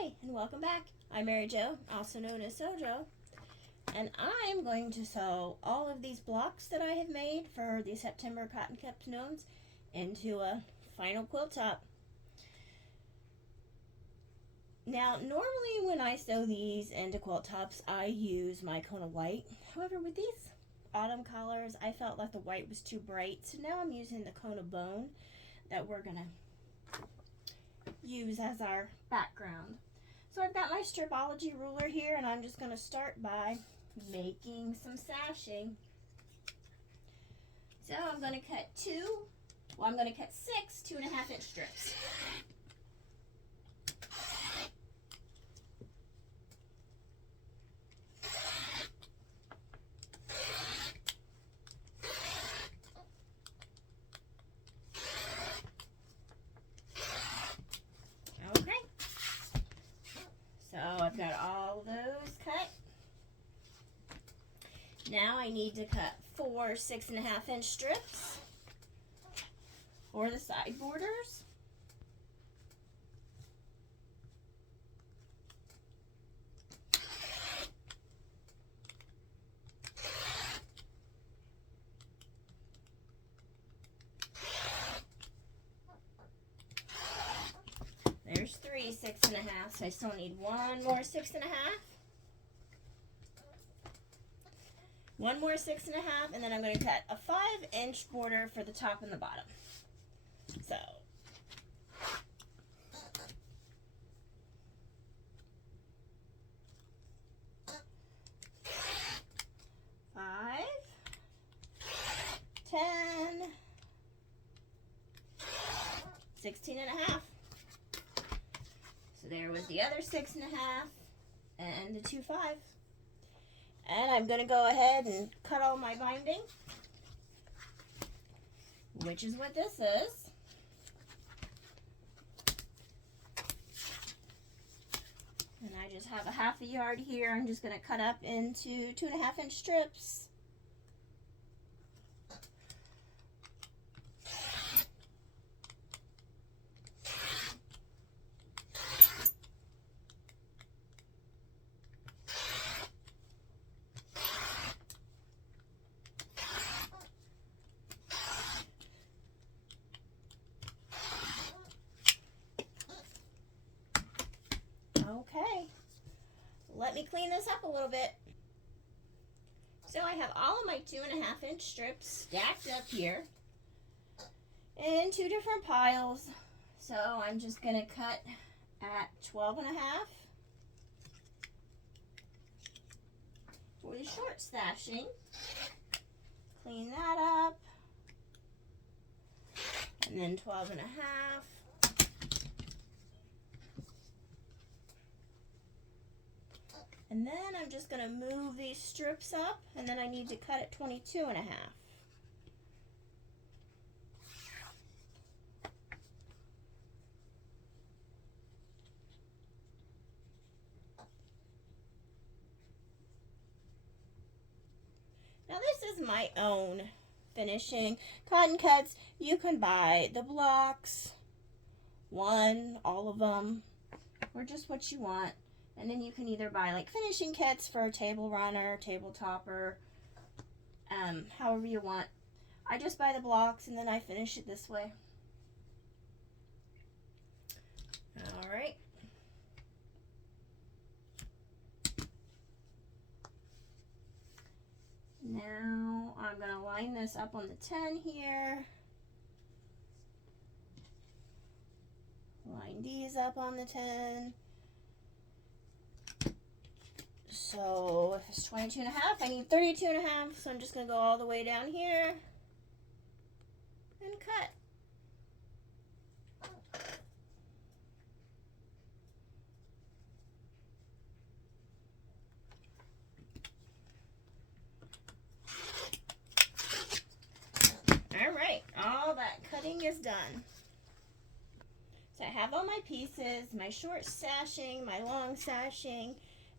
Hi, and welcome back. I'm Mary Jo, also known as Sojo, and I'm going to sew all of these blocks that I have made for the September Cotton Gnomes into a final quilt top. Now, normally when I sew these into quilt tops, I use my Kona white. However, with these autumn colors, I felt like the white was too bright, so now I'm using the Kona bone that we're gonna use as our background. So I've got my stripology ruler here, and I'm just going to start by making some sashing. So I'm going to cut I'm going to cut 6 2.5-inch strips. Okay. So I've got all those cut. Now I need to cut 4 6.5-inch strips for the side borders. There's 3 6.5, so I still need one more 6.5. One more 6.5, and then I'm going to cut a 5-inch border for the top and the bottom. So, five, 10, 16.5. So there was the other 6.5 and the 2 5. And I'm going to go ahead and cut all my binding, which is what this is. And I just have a 1/2 yard here. I'm just going to cut up into 2.5-inch strips. Okay, let me clean this up a little bit. So I have all of my 2.5-inch strips stacked up here in 2 different piles. So I'm just going to cut at 12.5 for the short stashing. Clean that up. And then 12.5. And then I'm just going to move these strips up, and then I need to cut at 22.5. Now this is my own finishing. Cotton cuts, you can buy the blocks, one, all of them, or just what you want. And then you can either buy like finishing kits for a table runner, table topper, however you want. I just buy the blocks and then I finish it this way. All right. Now I'm going to line this up on the 10 here. Line these up on the 10. So if it's 22.5, I need 32.5, so I'm just going to go all the way down here and cut. All right, all that cutting is done. So I have all my pieces, my short sashing, my long sashing,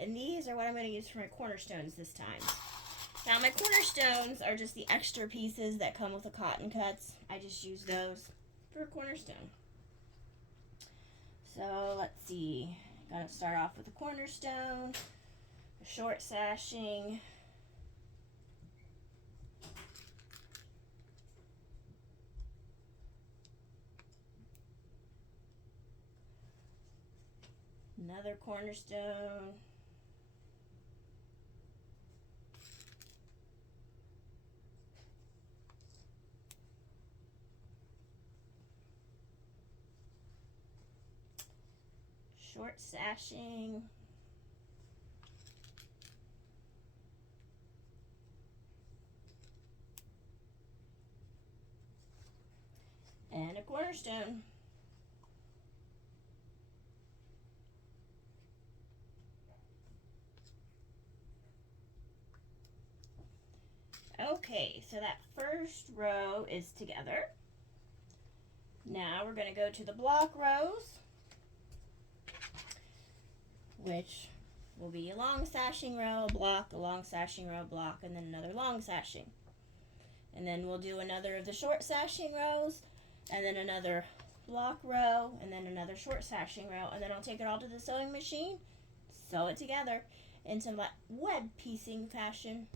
and these are what I'm going to use for my cornerstones this time. Now my cornerstones are just the extra pieces that come with the cotton cuts. I just use those for a cornerstone. So let's see. Gonna start off with a cornerstone, a short sashing, another cornerstone, short sashing, and a cornerstone. Okay, so that first row is together. Now we're going to go to the block rows, which will be a long sashing row, a long sashing row, block, and then another long sashing. And then we'll do another of the short sashing rows, and then another block row, and then another short sashing row, and then I'll take it all to the sewing machine, sew it together into web piecing fashion.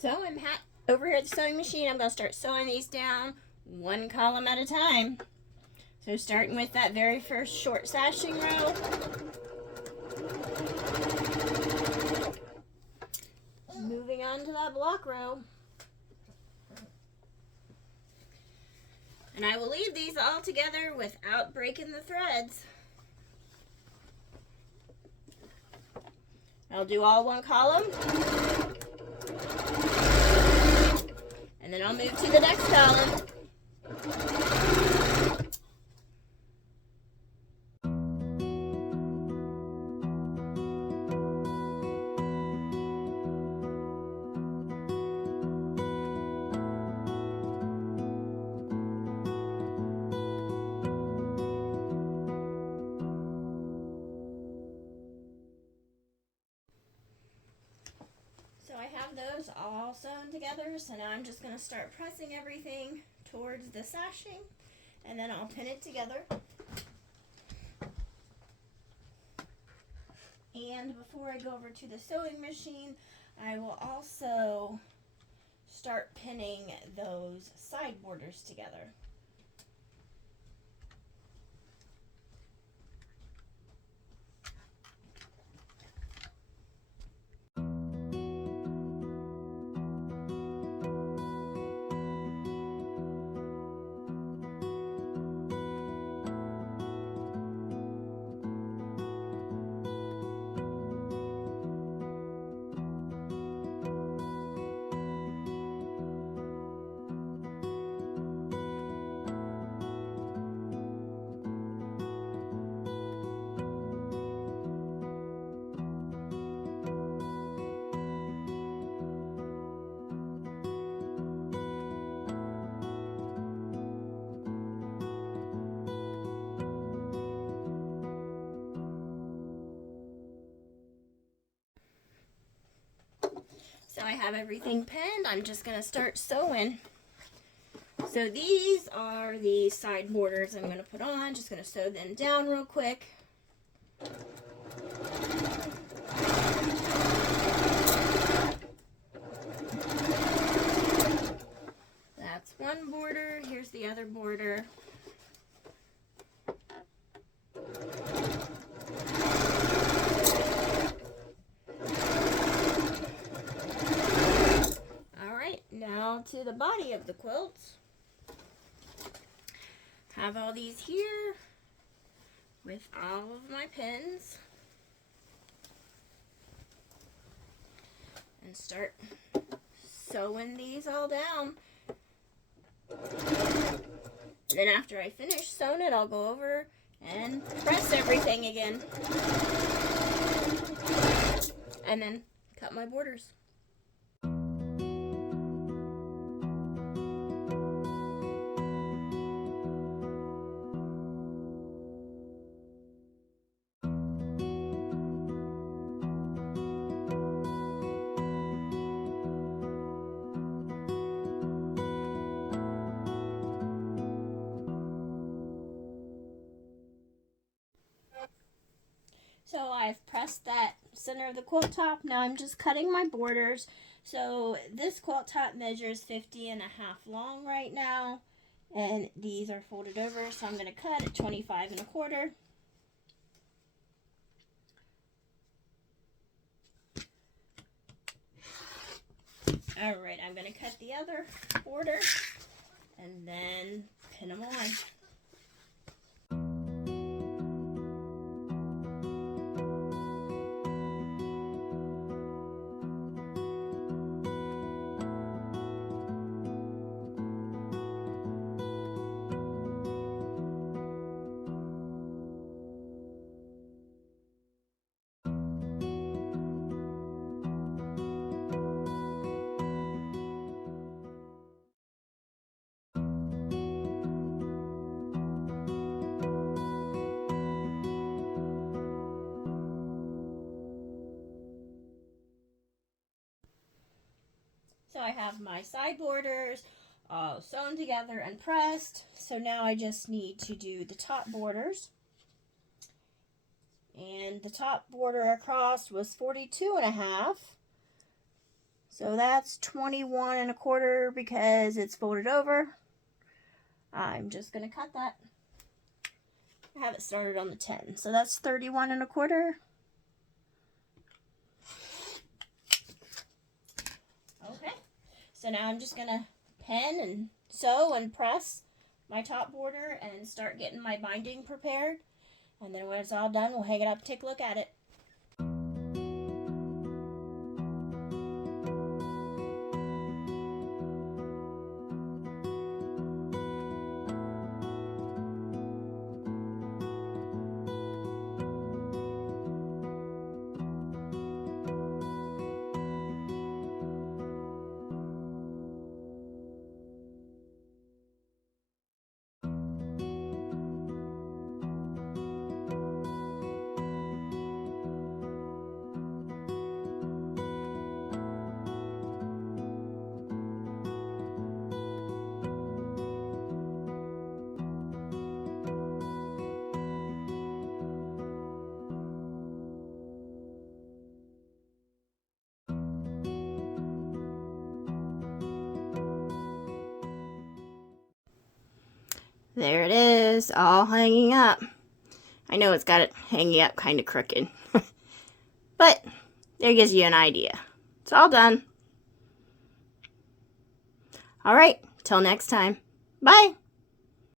So I'm over here at the sewing machine. I'm going to start sewing these down one column at a time. So starting with that very first short sashing row. Moving on to that block row. And I will leave these all together without breaking the threads. I'll do all one column. And then I'll move to the next column. So I have those all sewn together, so now I'm just going to start pressing everything towards the sashing, and then I'll pin it together. And before I go over to the sewing machine, I will also start pinning those side borders together. So I have everything pinned. I'm just going to start sewing. So these are the side borders I'm going to put on. Just going to sew them down real quick. That's one border. Here's the other border. Now to the body of the quilt. Have all these here with all of my pins. And start sewing these all down. And then after I finish sewing it, I'll go over and press everything again. And then cut my borders. So I've pressed that center of the quilt top. Now I'm just cutting my borders. So this quilt top measures 50.5 long right now. And these are folded over, so I'm going to cut at 25.25. Alright, I'm going to cut the other border and then pin them on. So I have my side borders all sewn together and pressed. So now I just need to do the top borders. And the top border across was 42.5. So that's 21.25 because it's folded over. I'm just going to cut that. I have it started on the 10. So that's 31.25. Okay. So now I'm just going to pin and sew and press my top border and start getting my binding prepared. And then when it's all done, we'll hang it up and take a look at it. There it is, all hanging up. I know it's got it hanging up kind of crooked. But there gives you an idea. It's all done. Alright, till next time. Bye!